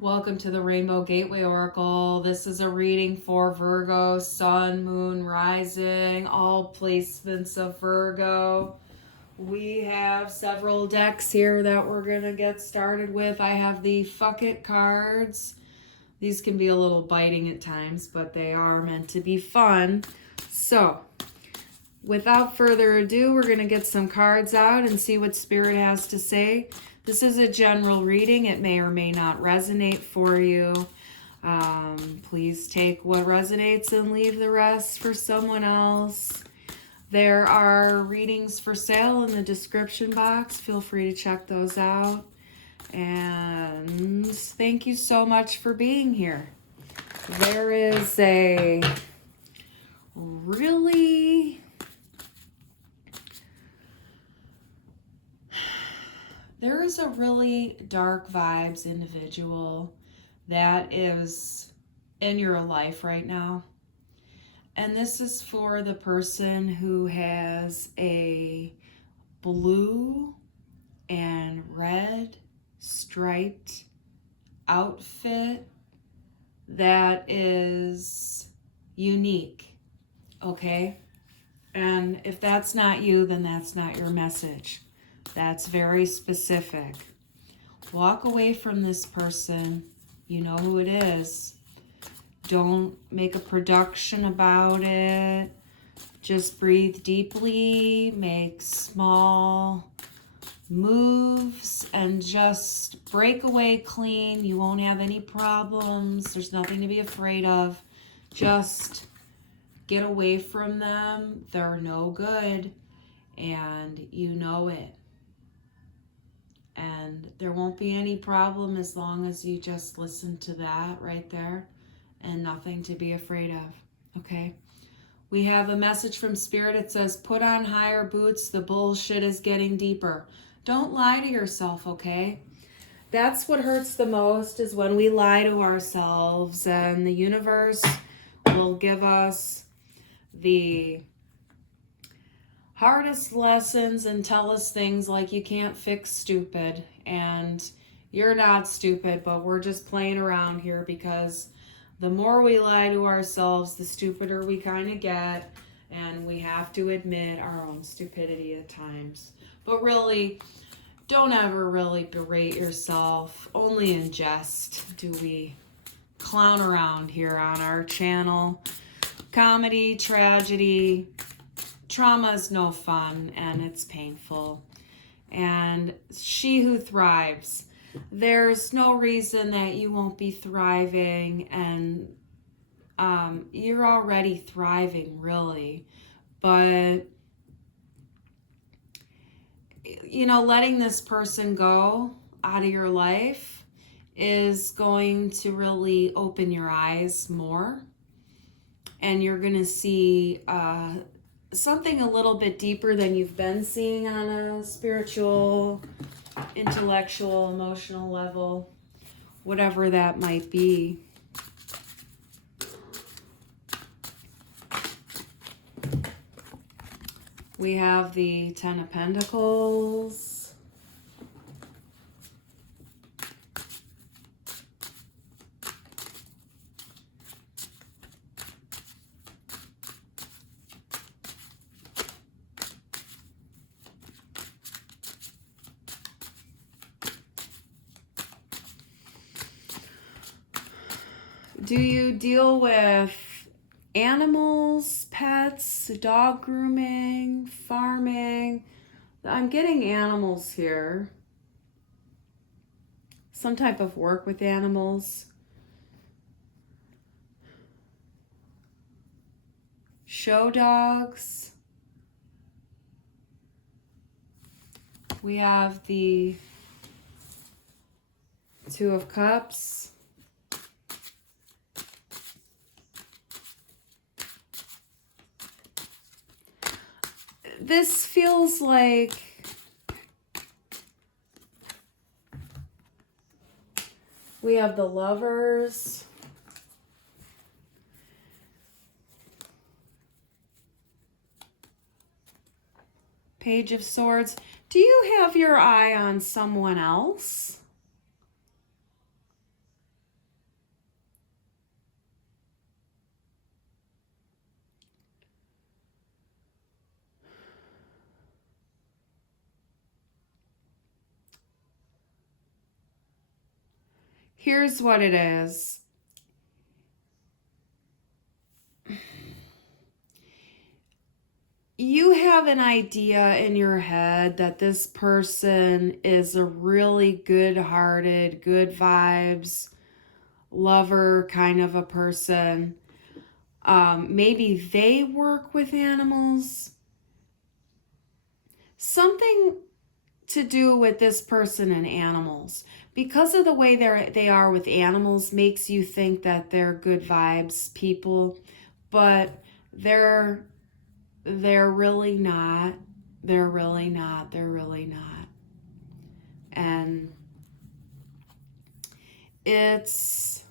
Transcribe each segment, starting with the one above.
Welcome to the Rainbow Gateway Oracle. This is a reading for Virgo, Sun, Moon, Rising, all placements of Virgo. We have several decks here that we're going to get started with. I have the Fuck It cards. These can be a little biting at times, but they are meant to be fun. So, without further ado, we're going to get some cards out and see what Spirit has to say. This is a general reading. It may or may not resonate for you. Please take what resonates and leave the rest for someone else. There are readings for sale in the description box. Feel free to check those out. And thank you so much for being here. There is a really... There is a really dark vibes individual that is in your life right now. And this is for the person who has a blue and red striped outfit that is unique, okay? And if that's not you, then that's not your message. That's very specific. Walk away from this person. You know who it is. Don't make a production about it. Just breathe deeply, make small moves, and just break away clean. You won't have any problems. There's nothing to be afraid of. Just get away from them. They're no good, and you know it. And there won't be any problem as long as you just listen to that right there and nothing to be afraid of, okay? We have a message from Spirit. It says, put on higher boots. The bullshit is getting deeper. Don't lie to yourself, okay? That's what hurts the most, is when we lie to ourselves, and the universe will give us the hardest lessons and tell us things like you can't fix stupid, and you're not stupid, but we're just playing around here, because the more we lie to ourselves, the stupider we kind of get, and we have to admit our own stupidity at times. But really, don't ever really berate yourself. Only in jest do we clown around here on our channel. Comedy, tragedy, trauma is no fun, and it's painful. And she who thrives, there's no reason that you won't be thriving, and you're already thriving, really. But, you know, letting this person go out of your life is going to really open your eyes more, and you're going to see something a little bit deeper than you've been seeing on a spiritual, intellectual, emotional level, whatever that might be. We have the Ten of Pentacles. Do you deal with animals, pets, dog grooming, farming? I'm getting animals here. Some type of work with animals. Show dogs. We have the Two of Cups. This feels like we have the Lovers. Page of Swords. Do you have your eye on someone else? Here's what it is. You have an idea in your head that this person is a really good-hearted, good vibes, lover kind of a person. Maybe they work with animals. Something to do with this person and animals. Because of the way they are with animals makes you think that they're good vibes people, but they're really not. They're really not. They're really not. And it's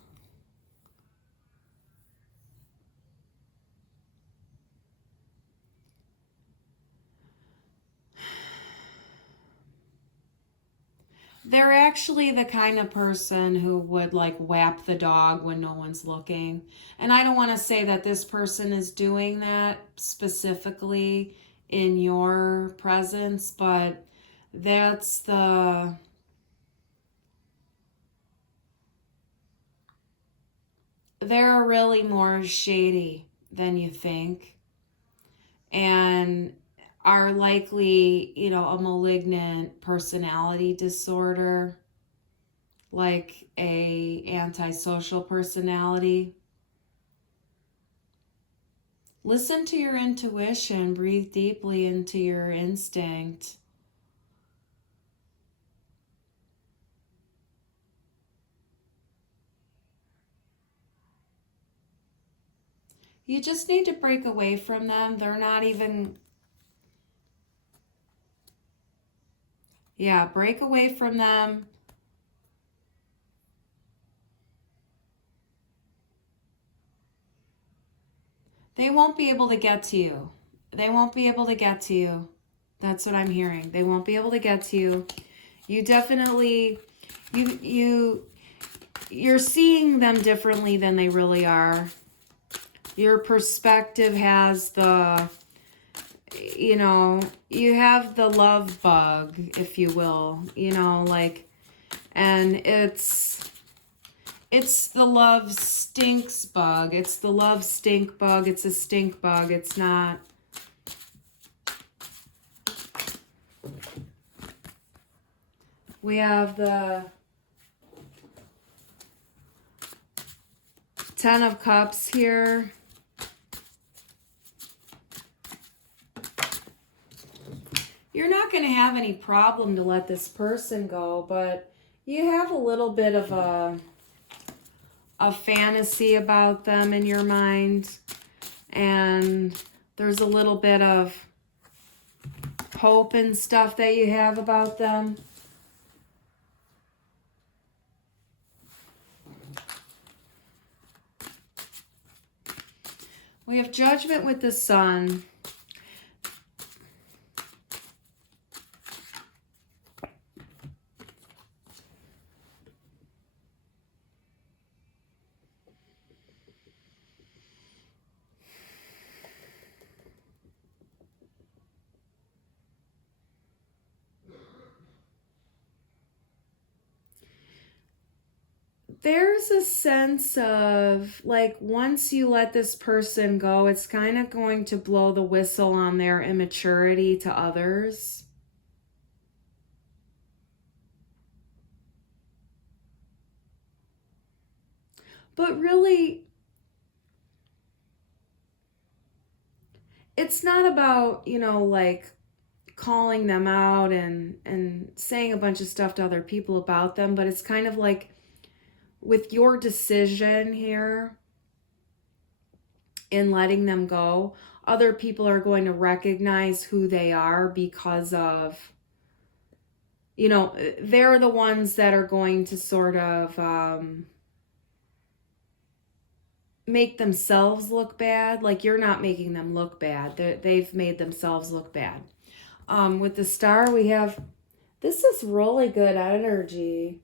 they're actually the kind of person who would like whap the dog when no one's looking. And I don't want to say that this person is doing that specifically in your presence, but that's they're really more shady than you think and are likely, a malignant personality disorder, like a antisocial personality. Listen to your intuition, breathe deeply into your instinct. You just need to break away from them. They're not even, break away from them. They won't be able to get to you. They won't be able to get to you. That's what I'm hearing. They won't be able to get to you. You definitely, you're seeing them differently than they really are. Your perspective has you have the love bug, if you will, and it's the love stinks bug. It's the love stink bug. It's a stink bug. It's not. We have the 10 of Cups here. You're not going to have any problem to let this person go, but you have a little bit of a fantasy about them in your mind, and there's a little bit of hope and stuff that you have about them. We have Judgment with the Sun. There's a sense of, like, once you let this person go, it's kind of going to blow the whistle on their immaturity to others. But really, it's not about, like calling them out and saying a bunch of stuff to other people about them, but it's kind of like with your decision here in letting them go, other people are going to recognize who they are because of, they're the ones that are going to sort of make themselves look bad. Like, you're not making them look bad. They've made themselves look bad. With the Star, we have, this is really good energy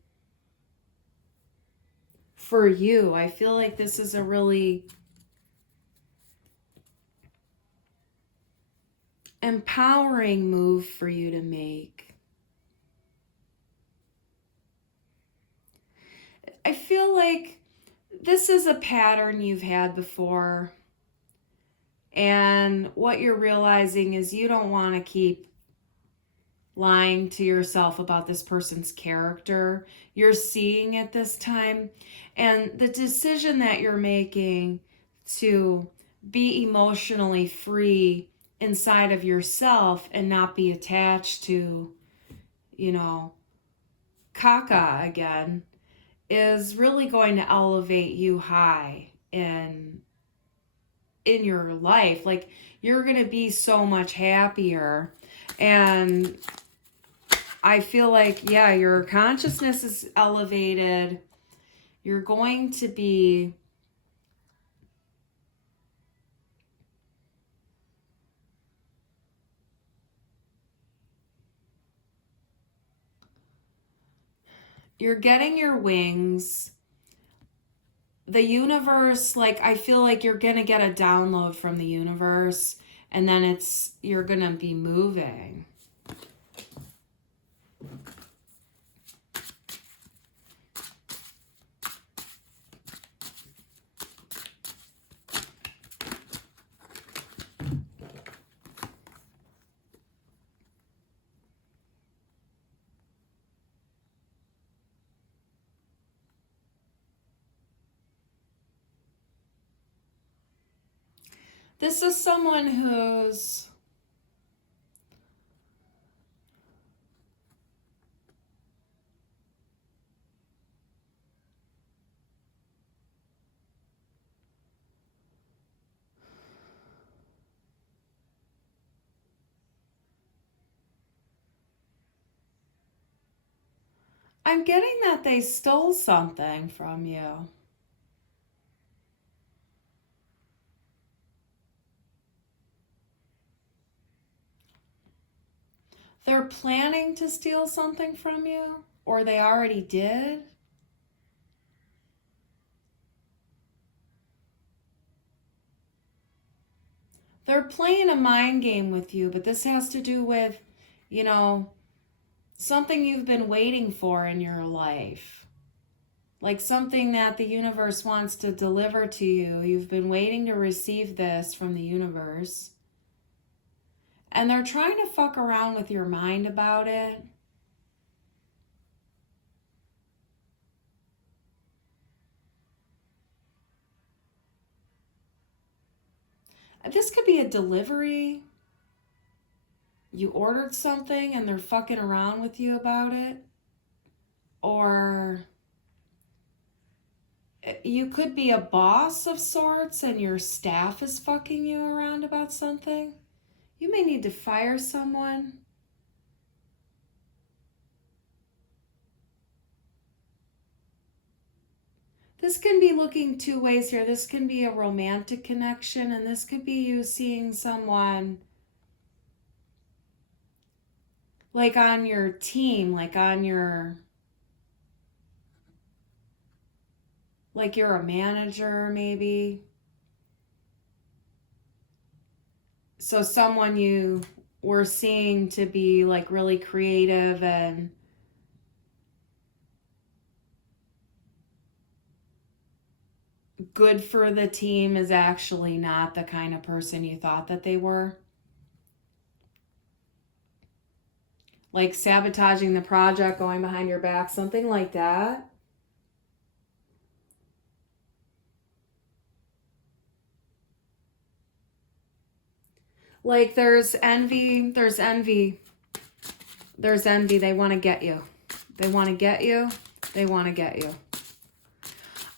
for you. I feel like this is a really empowering move for you to make. I feel like this is a pattern you've had before. And what you're realizing is you don't want to keep lying to yourself about this person's character. You're seeing it this time. And the decision that you're making to be emotionally free inside of yourself and not be attached to, caca again, is really going to elevate you high in your life. Like, you're going to be so much happier. And I feel like, yeah, your consciousness is elevated. You're going to be you're getting your wings. The universe, like, I feel like you're going to get a download from the universe, and then you're going to be moving. This is someone who's I'm getting that they stole something from you. They're planning to steal something from you, or they already did. They're playing a mind game with you, but this has to do with, something you've been waiting for in your life. Like something that the universe wants to deliver to you. You've been waiting to receive this from the universe. And they're trying to fuck around with your mind about it. This could be a delivery. You ordered something and they're fucking around with you about it. Or you could be a boss of sorts and your staff is fucking you around about something. You may need to fire someone. This can be looking two ways here. This can be a romantic connection, and this could be you seeing someone like on your team, like you're a manager maybe. So someone you were seeing to be like really creative and good for the team is actually not the kind of person you thought that they were. Like sabotaging the project, going behind your back, something like that. Like there's envy. They want to get you. They want to get you.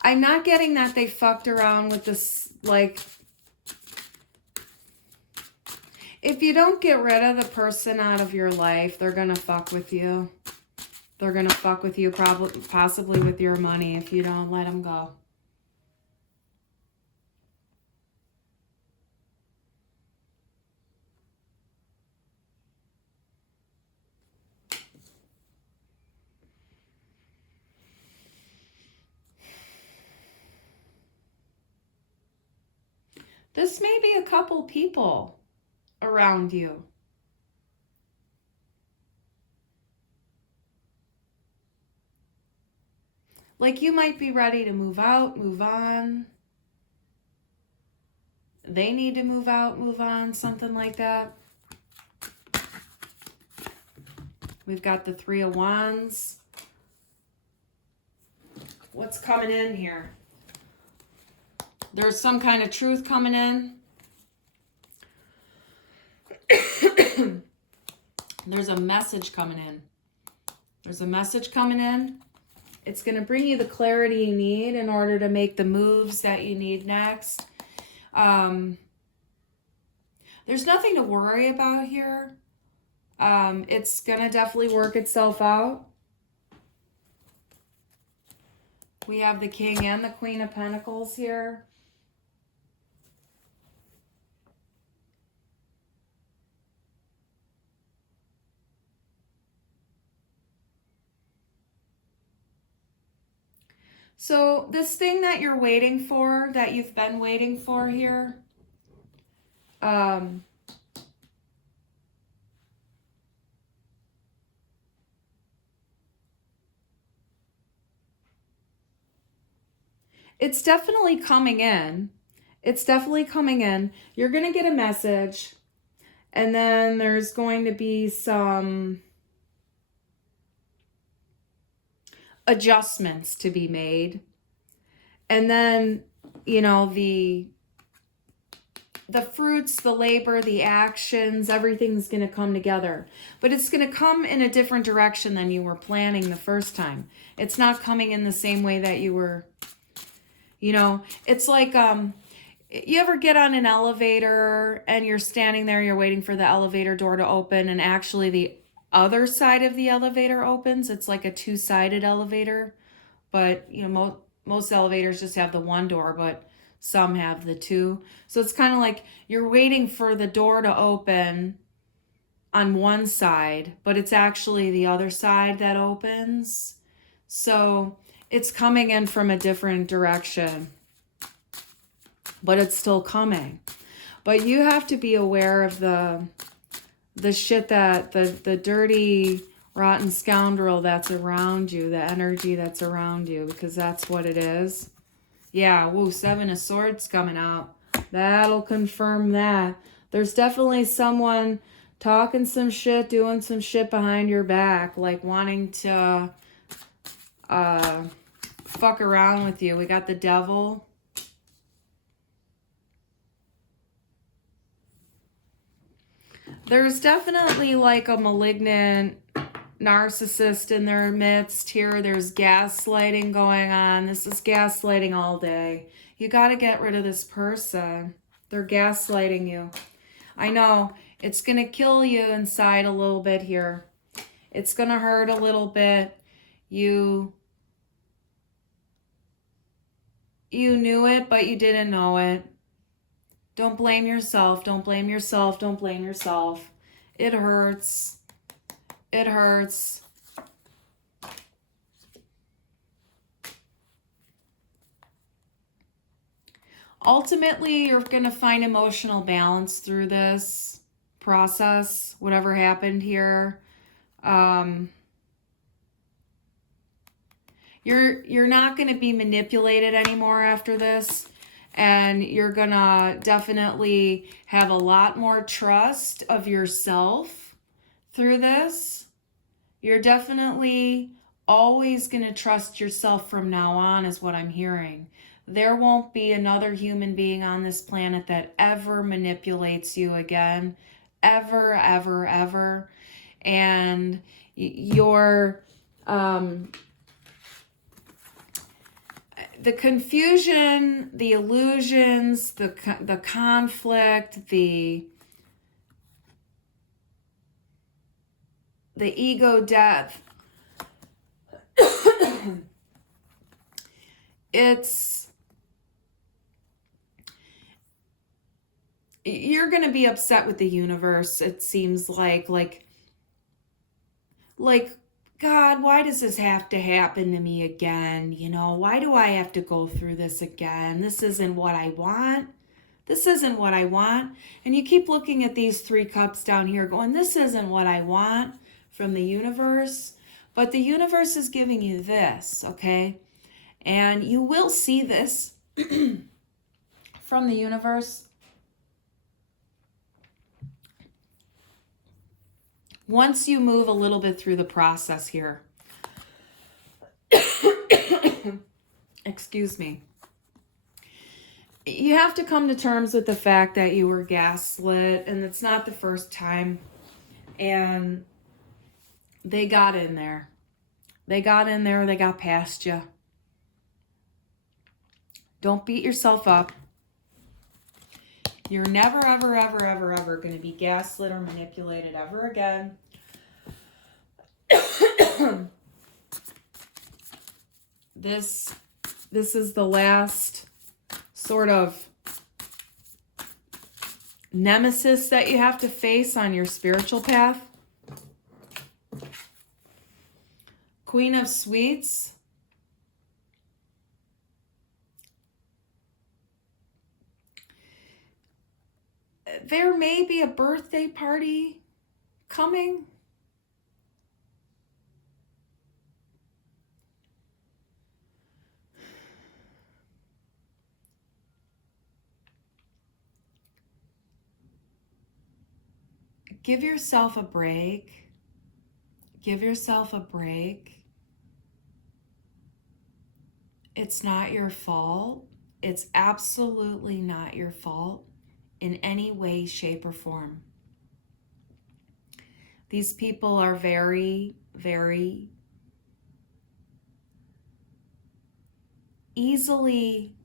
I'm not getting that they fucked around with this, like, if you don't get rid of the person out of your life, they're going to fuck with you. They're going to fuck with you, possibly with your money if you don't let them go. This may be a couple people around you. Like you might be ready to move out, move on. They need to move out, move on, something like that. We've got the Three of Wands. What's coming in here? There's some kind of truth coming in. There's a message coming in. There's a message coming in. It's going to bring you the clarity you need in order to make the moves that you need next. There's nothing to worry about here. It's going to definitely work itself out. We have the King and the Queen of Pentacles here. So this thing that you're waiting for, that you've been waiting for here, it's definitely coming in. It's definitely coming in. You're going to get a message, and then there's going to be some adjustments to be made. And then, you know, the fruits, the labor, the actions, everything's going to come together. But it's going to come in a different direction than you were planning the first time. It's not coming in the same way that you were, you know, it's like, you ever get on an elevator and you're standing there, you're waiting for the elevator door to open, and actually the other side of the elevator opens. It's like a two-sided elevator, but you know, most elevators just have the one door, but some have the two. So it's kind of like you're waiting for the door to open on one side, but it's actually the other side that opens. So it's coming in from a different direction, but it's still coming. But you have to be aware of the shit that, the dirty, rotten scoundrel that's around you, the energy that's around you, because that's what it is. Yeah, woo, Seven of Swords coming out. That'll confirm that. There's definitely someone talking some shit, doing some shit behind your back, like wanting to fuck around with you. We got the Devil. There's definitely like a malignant narcissist in their midst here. There's gaslighting going on. This is gaslighting all day. You got to get rid of this person. They're gaslighting you. I know it's going to kill you inside a little bit here. It's going to hurt a little bit. You knew it, but you didn't know it. Don't blame yourself. Don't blame yourself. Don't blame yourself. It hurts. It hurts. Ultimately, you're going to find emotional balance through this process, whatever happened here. You're not going to be manipulated anymore after this. And you're going to definitely have a lot more trust of yourself through this. You're definitely always going to trust yourself from now on, is what I'm hearing. There won't be another human being on this planet that ever manipulates you again. Ever, ever, ever. And your... the confusion, the illusions, the conflict, the ego death, you're going to be upset with the universe. It seems like, God, why does this have to happen to me again? You know, why do I have to go through this again? This isn't what I want. This isn't what I want. And you keep looking at these 3 cups down here going, this isn't what I want from the universe. But the universe is giving you this, okay? And you will see this from the universe once you move a little bit through the process here. Excuse me. You have to come to terms with the fact that you were gaslit, and it's not the first time. And they got in there. They got in there. They got past you. Don't beat yourself up. You're never, ever, ever, ever, ever going to be gaslit or manipulated ever again. This is the last sort of nemesis that you have to face on your spiritual path. Queen of Sweets. There may be a birthday party coming. Give yourself a break. Give yourself a break. It's not your fault. It's absolutely not your fault in any way, shape, or form. These people are very, very easily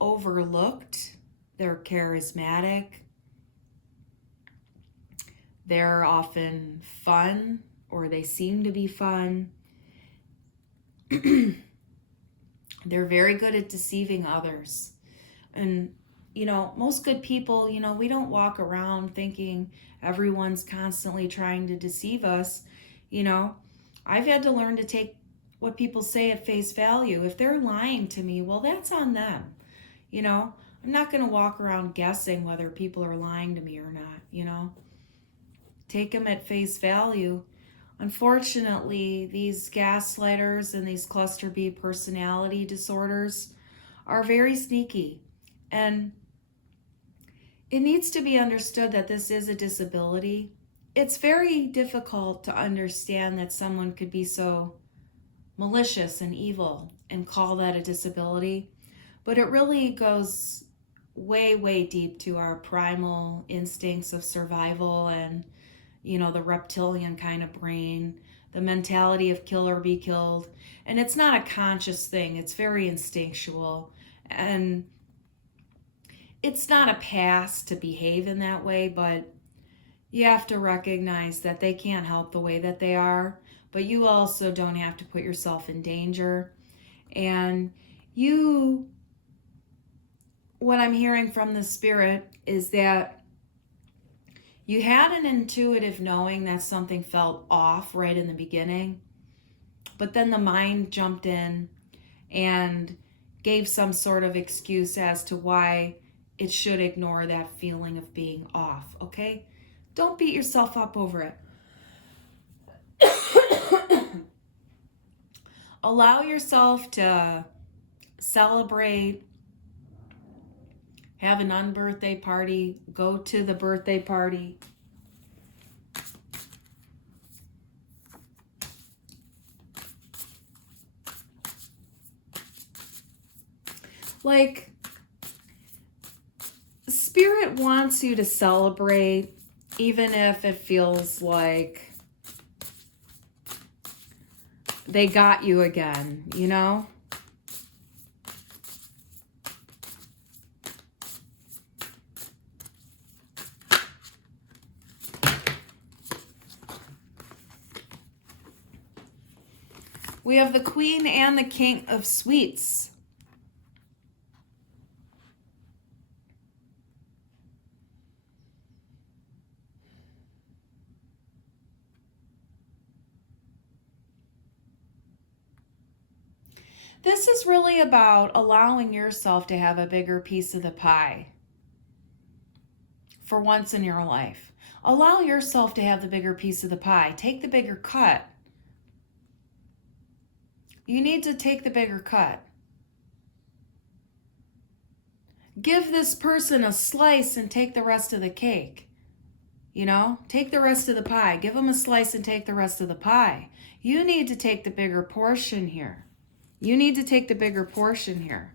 overlooked. They're charismatic. They're often fun, or they seem to be fun. They're very good at deceiving others. And, you know, most good people, you know, we don't walk around thinking everyone's constantly trying to deceive us. You know, I've had to learn to take what people say at face value. If they're lying to me, well, that's on them. You know, I'm not going to walk around guessing whether people are lying to me or not, you know. Take them at face value. Unfortunately, these gaslighters and these cluster B personality disorders are very sneaky. And it needs to be understood that this is a disability. It's very difficult to understand that someone could be so malicious and evil and call that a disability. But it really goes way, way deep to our primal instincts of survival and, you know, the reptilian kind of brain, the mentality of kill or be killed. And it's not a conscious thing. It's very instinctual. And it's not a pass to behave in that way, but you have to recognize that they can't help the way that they are, but you also don't have to put yourself in danger. And what I'm hearing from the spirit is that you had an intuitive knowing that something felt off right in the beginning, but then the mind jumped in and gave some sort of excuse as to why it should ignore that feeling of being off, okay? Don't beat yourself up over it. Allow yourself to celebrate, have an unbirthday party, go to the birthday party. Like, Spirit wants you to celebrate, even if it feels like they got you again, you know? We have the Queen and the King of Sweets. This is really about allowing yourself to have a bigger piece of the pie for once in your life. Allow yourself to have the bigger piece of the pie. Take the bigger cut. You need to take the bigger cut. give this person a slice and take the rest of the cake. You know, take the rest of the pie. Give them a slice and take the rest of the pie. You need to take the bigger portion here. You need to take the bigger portion here.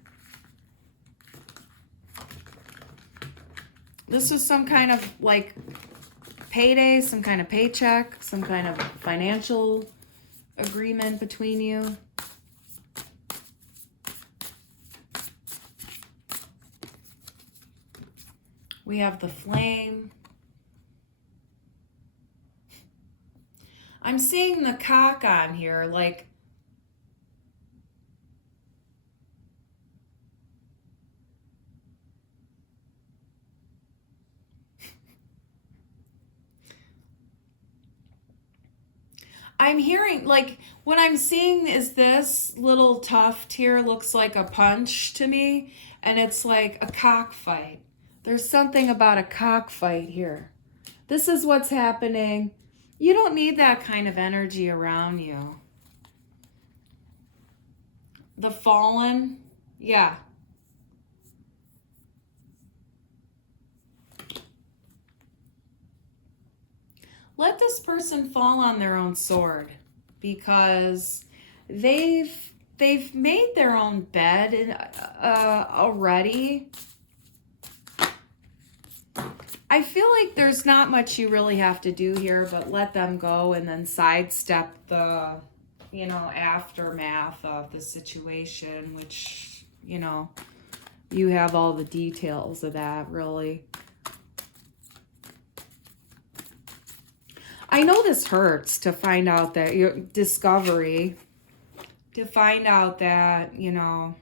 This was some kind of like payday, some kind of paycheck, some kind of financial agreement between you. We have the flame. I'm seeing the cock on here, like I'm hearing, like, what I'm seeing is this little tuft here looks like a punch to me, and it's like a cockfight. There's something about a cockfight here. This is what's happening. You don't need that kind of energy around you. The fallen, yeah. Let this person fall on their own sword, because they've made their own bed already. I feel like there's not much you really have to do here, but let them go and then sidestep the, you know, aftermath of the situation, which, you know, you have all the details of that, really. I know this hurts to find out that your discovery, to find out that, you know,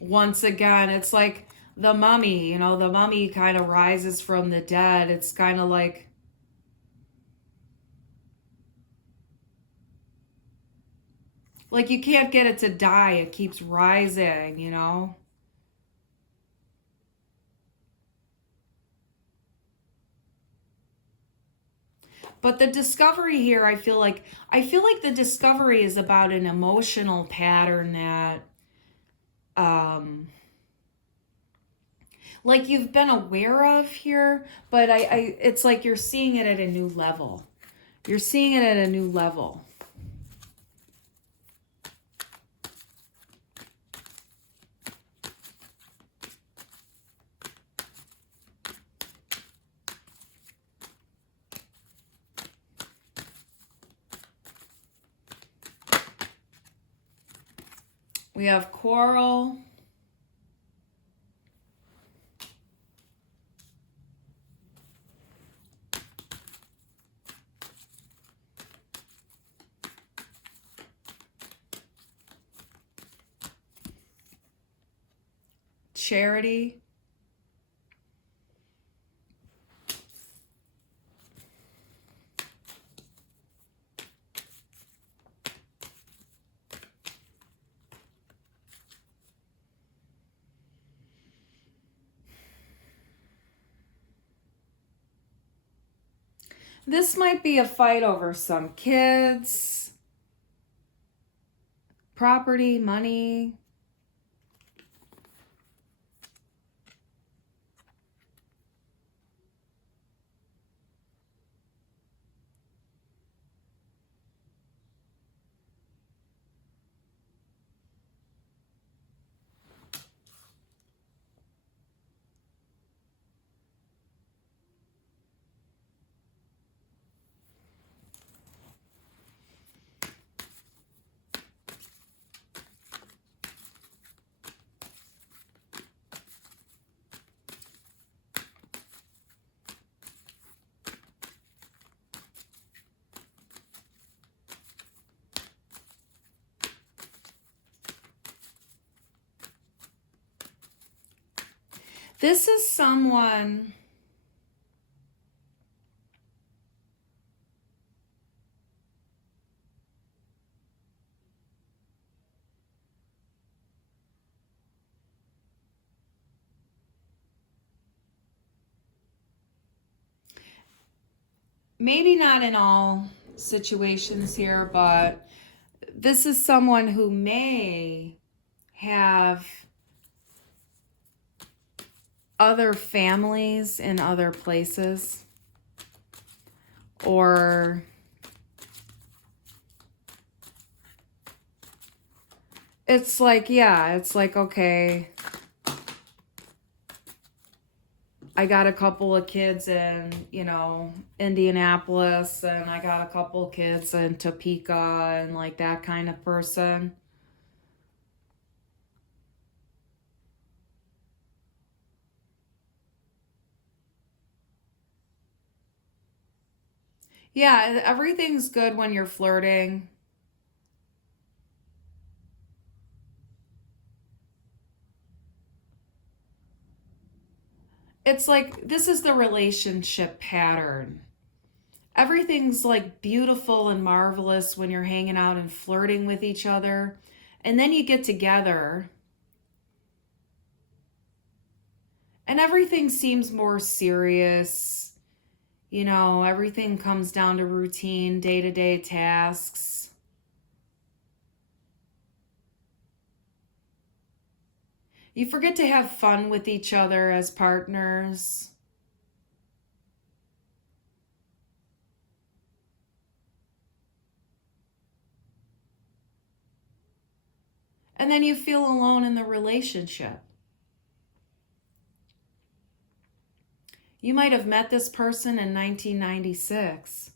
once again, it's like the mummy, you know, the mummy kind of rises from the dead. It's kind of like, you can't get it to die. It keeps rising, you know. But the discovery here, I feel like the discovery is about an emotional pattern that, like you've been aware of here, but it's like you're seeing it at a new level. You're seeing it at a new level. We have quarrel. Charity. This might be a fight over some kids, property, money. This is someone maybe not in all situations here, but this is someone who may have other families in other places, or it's like, yeah, it's like, okay, I got a couple of kids in, you know, Indianapolis, and I got a couple of kids in Topeka, and like that kind of person. Yeah, everything's good when you're flirting. It's like, this is the relationship pattern. Everything's like beautiful and marvelous when you're hanging out and flirting with each other. And then you get together and everything seems more serious. You know, everything comes down to routine, day-to-day tasks. You forget to have fun with each other as partners. And then you feel alone in the relationship. You might have met this person in 1996.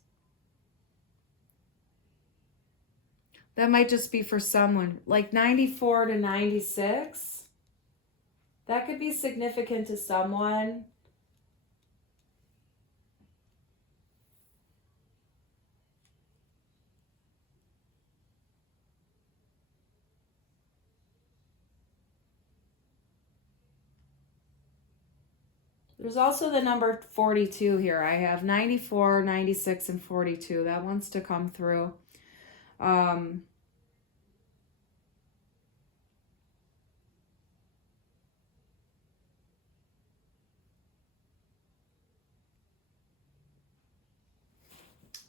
That might just be for someone. Like 94 to 96. That could be significant to someone. There's also the number 42 here. I have 94, 96, and 42. That wants to come through.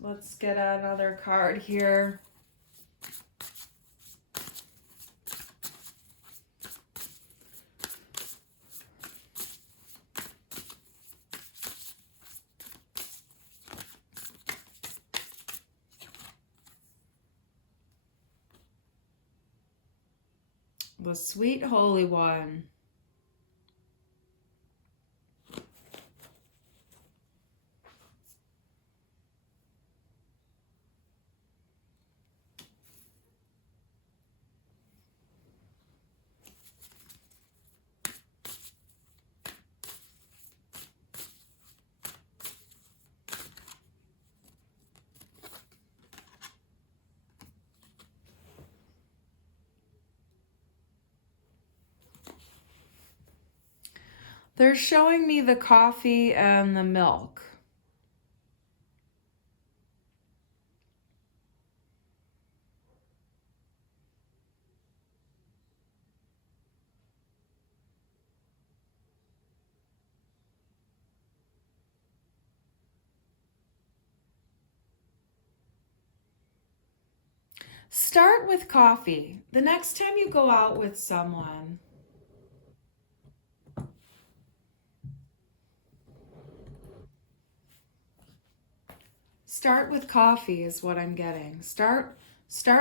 Let's get another card here. The Sweet Holy One. They're showing me the coffee and the milk. Start with coffee. The next time you go out with someone, start with coffee is what I'm getting. Start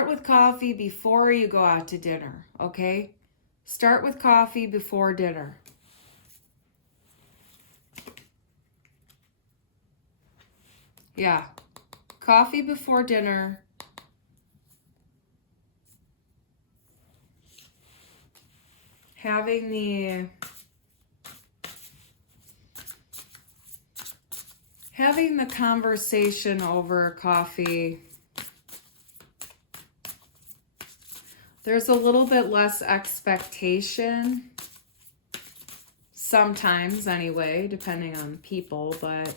with coffee before you go out to dinner, okay? Start with coffee before dinner. Yeah. Coffee before dinner. Having the conversation over coffee. There's a little bit less expectation. Sometimes anyway, depending on people, but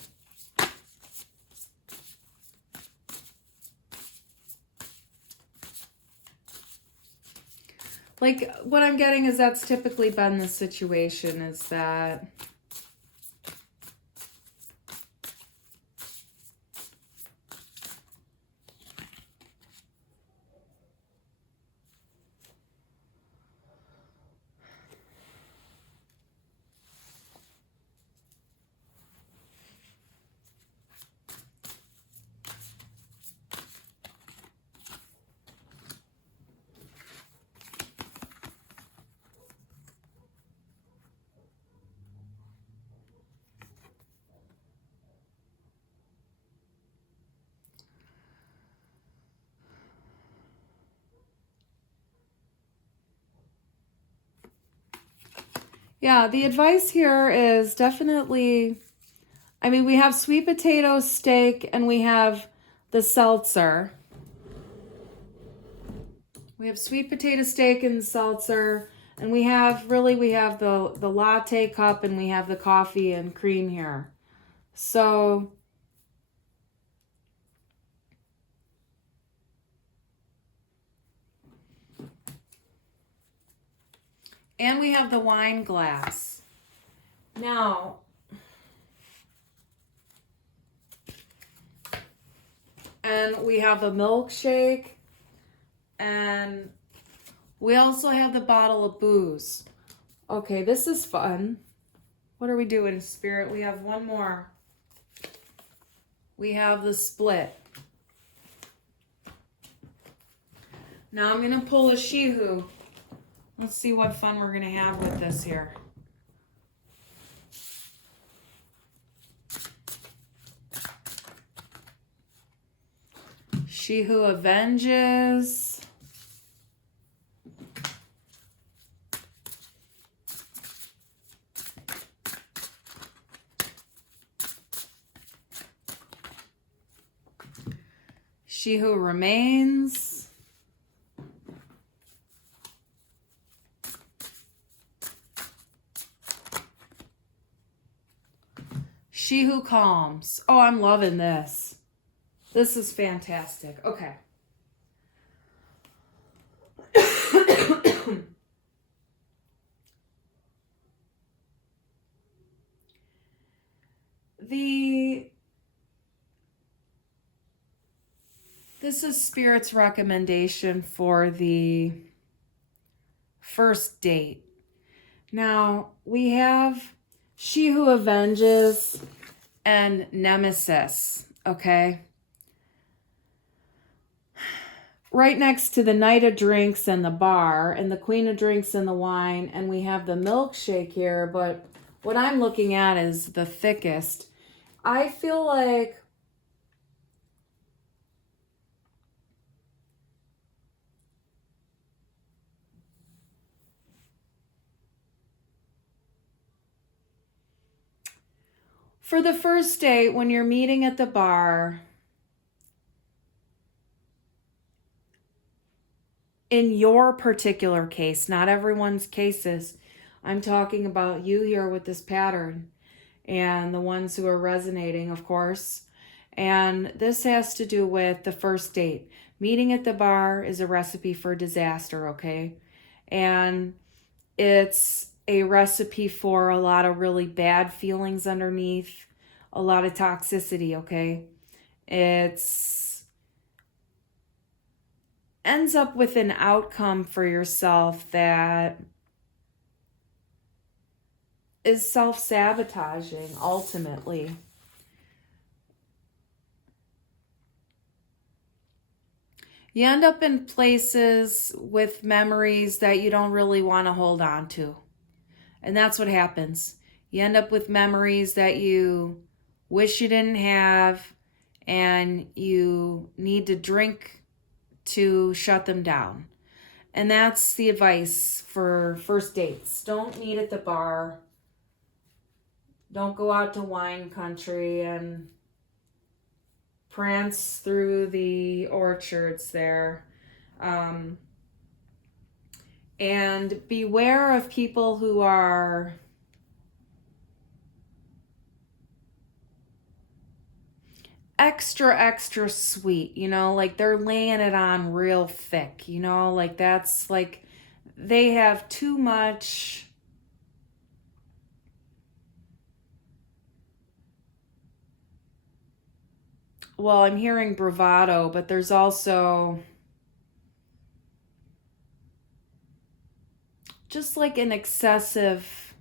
like what I'm getting is that's typically been the situation, is that Yeah, the advice here is definitely, I mean, we have sweet potato steak and we have the seltzer. We have sweet potato steak and seltzer, and we have the latte cup, and we have the coffee and cream here. So and we have the wine glass. Now, and we have the milkshake, and we also have the bottle of booze. Okay, this is fun. What are we doing, Spirit? We have one more. We have the split. Now I'm going to pull a Shihu. Let's see what fun we're going to have with this here. She who avenges. She who remains. She who calms. Oh, I'm loving this. This is fantastic. Okay. This is Spirit's recommendation for the first date. Now, we have She Who Avenges and Nemesis, okay? Right next to the Knight of Drinks and the bar, and the Queen of Drinks and the wine, and we have the milkshake here, but what I'm looking at is the thickest. I feel like for the first date, when you're meeting at the bar, in your particular case, not everyone's cases, I'm talking about you here with this pattern and the ones who are resonating, of course. And this has to do with the first date. Meeting at the bar is a recipe for disaster, okay? And it's a recipe for a lot of really bad feelings underneath, a lot of toxicity, okay? It's ends up with an outcome for yourself that is self-sabotaging, ultimately. You end up in places with memories that you don't really want to hold on to. And that's what happens. You end up with memories that you wish you didn't have, and you need to drink to shut them down. And that's the advice for first dates. Don't meet at the bar. Don't go out to wine country and prance through the orchards there. And beware of people who are extra sweet, you know, like they're laying it on real thick, you know, like that's like they have too much. Well, I'm hearing bravado, but there's also just like an excessive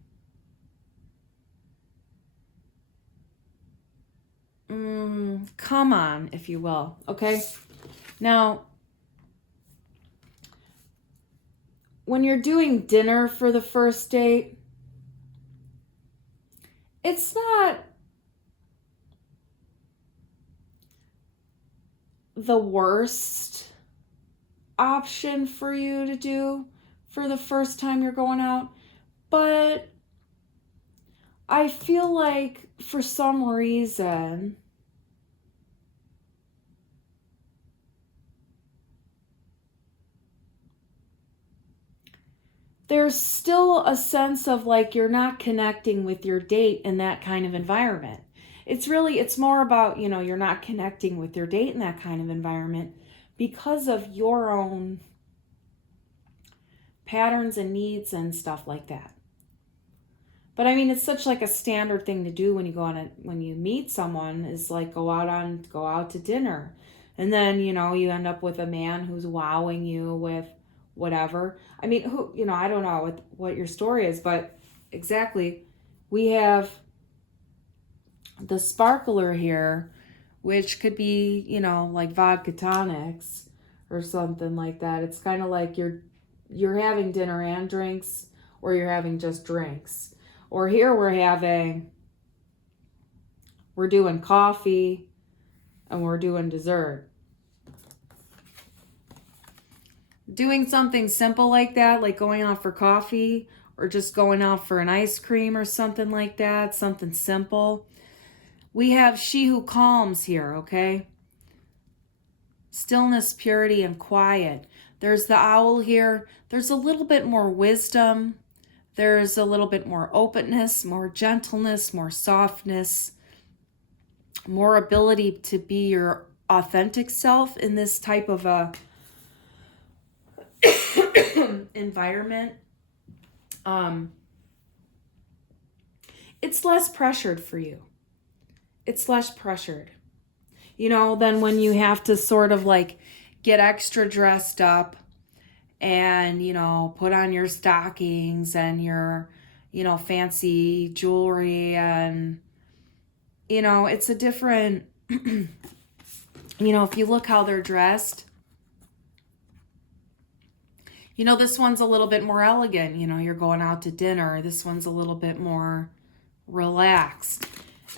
come on, if you will, okay? Now, when you're doing dinner for the first date, it's not the worst option for you to do for the first time you're going out, but I feel like for some reason, there's still a sense of like you're not connecting with your date in that kind of environment. It's more about, you know, you're not connecting with your date in that kind of environment because of your own patterns and needs and stuff like that. But I mean, it's such like a standard thing to do when you go on when you meet someone, is like go out to dinner. And then, you know, you end up with a man who's wowing you with whatever. I mean, who, you know, I don't know what your story is, but exactly. We have the sparkler here, which could be, you know, like vodka tonics or something like that. It's kind of like you're having dinner and drinks, or you're having just drinks. Or here we're doing coffee and we're doing dessert. Doing something simple like that, like going out for coffee or just going out for an ice cream or something like that, something simple. We have she who calms here, okay? Stillness, purity, and quiet. There's the owl here. There's a little bit more wisdom. There's a little bit more openness, more gentleness, more softness, more ability to be your authentic self in this type of a environment. It's less pressured for you. It's less pressured. You know, than when you have to sort of like get extra dressed up and, you know, put on your stockings and your, you know, fancy jewelry, and, you know, it's a different, you know, if you look how they're dressed, you know, this one's a little bit more elegant, you know, you're going out to dinner. This one's a little bit more relaxed.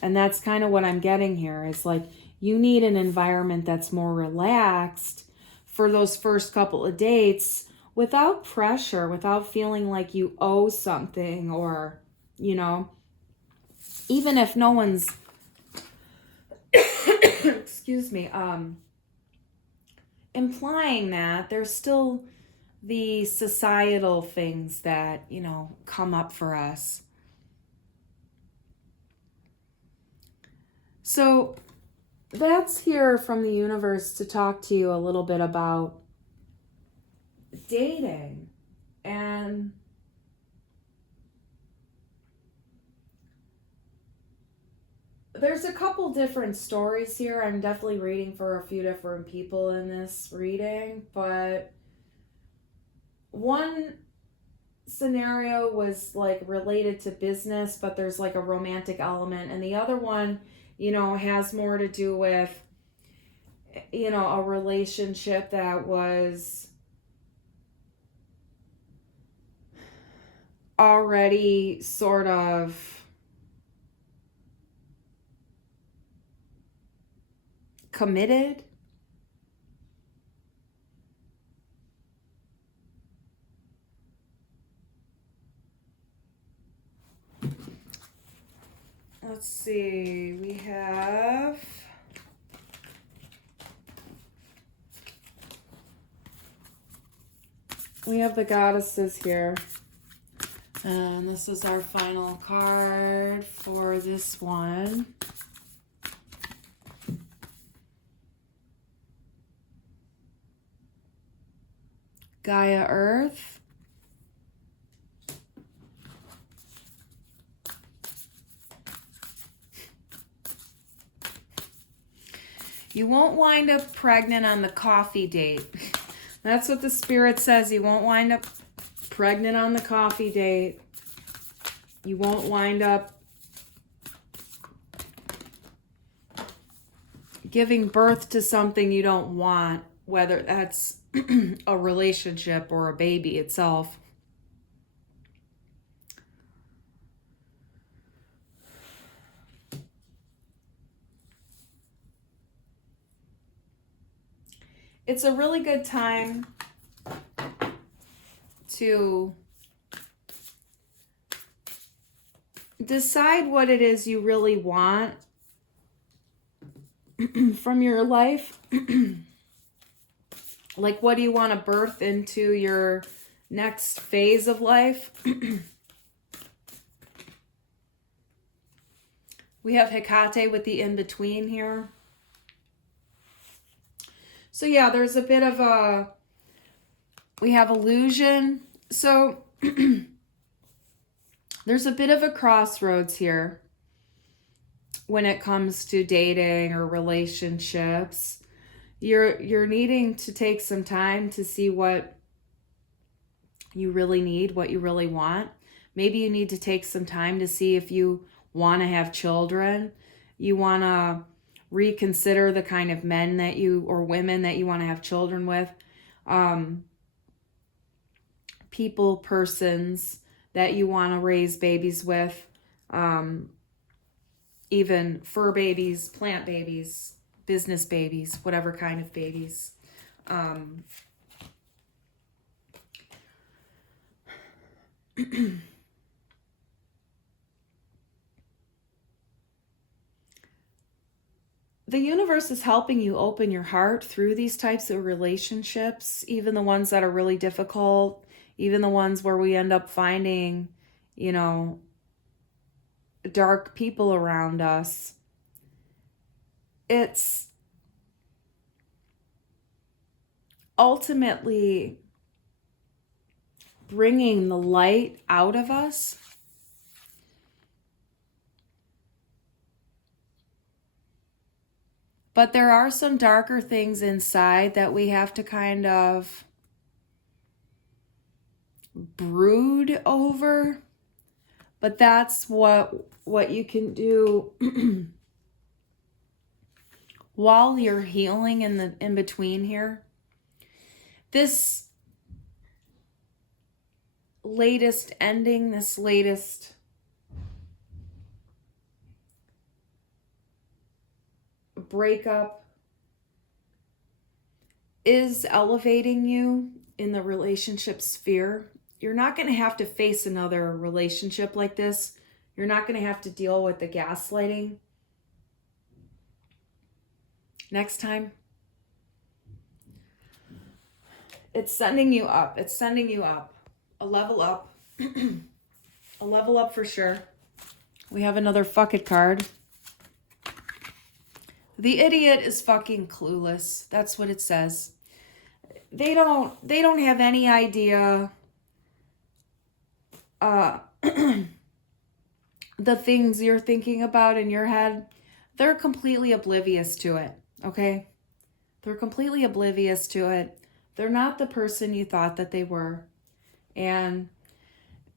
And that's kind of what I'm getting here, is like you need an environment that's more relaxed for those first couple of dates, without pressure, without feeling like you owe something, or, you know, even if no one's, excuse me, implying that, there's still the societal things that, you know, come up for us. So that's here from the universe to talk to you a little bit about dating. And there's a couple different stories here. I'm definitely reading for a few different people in this reading, but one scenario was like related to business, but there's like a romantic element, and the other one, you know, has more to do with, you know, a relationship that was already sort of committed. Let's see, we have the goddesses here. And this is our final card for this one. Gaia Earth. You won't wind up pregnant on the coffee date. That's what the spirit says. You won't wind up pregnant on the coffee date. You won't wind up giving birth to something you don't want, whether that's a relationship or a baby itself. It's a really good time to decide what it is you really want from your life. Like, what do you want to birth into your next phase of life? We have Hecate with the in-between here. So yeah, there's a bit of a, we have illusion. So there's a bit of a crossroads here when it comes to dating or relationships. You're needing to take some time to see what you really need, what you really want. Maybe you need to take some time to see if you want to have children. You want to reconsider the kind of men that you, or women that you want to have children with. People, persons that you want to raise babies with. Even fur babies, plant babies, business babies, whatever kind of babies. The universe is helping you open your heart through these types of relationships, even the ones that are really difficult, even the ones where we end up finding, you know, dark people around us. It's ultimately bringing the light out of us. But there are some darker things inside that we have to kind of brood over. But that's what you can do while you're healing in between here. This latest ending, this latest breakup is elevating you in the relationship sphere. You're not going to have to face another relationship like this. You're not going to have to deal with the gaslighting next time. It's sending you up. It's sending you up. A level up. A level up for sure. We have another fuck it card. The idiot is fucking clueless. That's what it says. They don't have any idea the things you're thinking about in your head. They're completely oblivious to it, okay? They're completely oblivious to it. They're not the person you thought that they were. And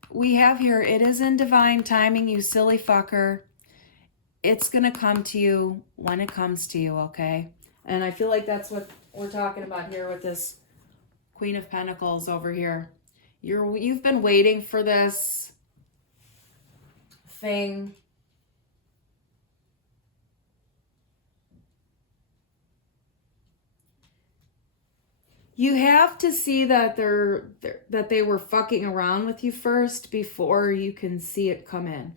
we have here, it is in divine timing, you silly fucker. It's going to come to you when it comes to you, okay? And I feel like that's what we're talking about here with this Queen of Pentacles over here. You've been waiting for this thing. You have to see that they were fucking around with you first before you can see it come in.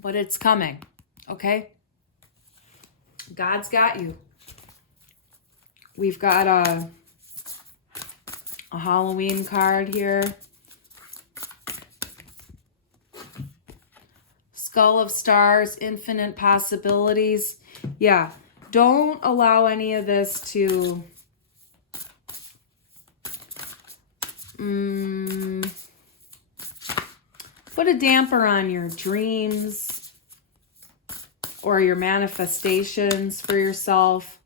But it's coming, okay? God's got you. We've got a Halloween card here. Skull of Stars, infinite possibilities. Yeah, don't allow any of this to put a damper on your dreams or your manifestations for yourself.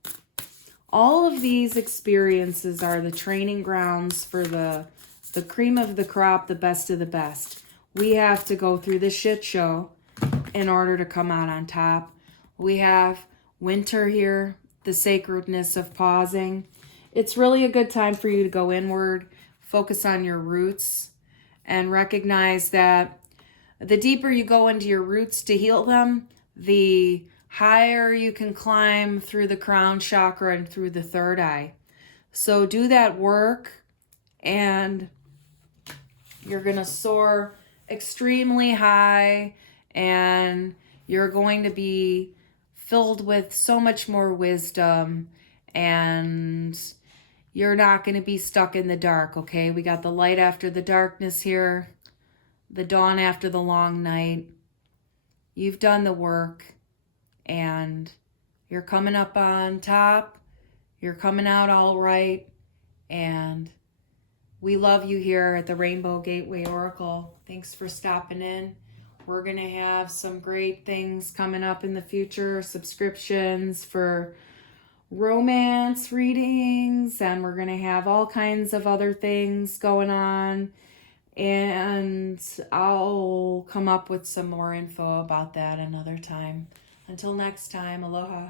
All of these experiences are the training grounds for the cream of the crop, the best of the best. We have to go through the shit show in order to come out on top. We have winter here, the sacredness of pausing. It's really a good time for you to go inward, focus on your roots, and recognize that the deeper you go into your roots to heal them, the higher you can climb through the crown chakra and through the third eye. So do that work, and You're going to soar extremely high, and you're going to be filled with so much more wisdom, and you're not going to be stuck in the dark, okay? We got the light after the darkness here, the dawn after the long night. You've done the work, and you're coming up on top. You're coming out all right, and we love you here at the Rainbow Gateway Oracle. Thanks for stopping in. We're going to have some great things coming up in the future, subscriptions for romance readings, and we're going to have all kinds of other things going on. And I'll come up with some more info about that another time. Until next time, aloha.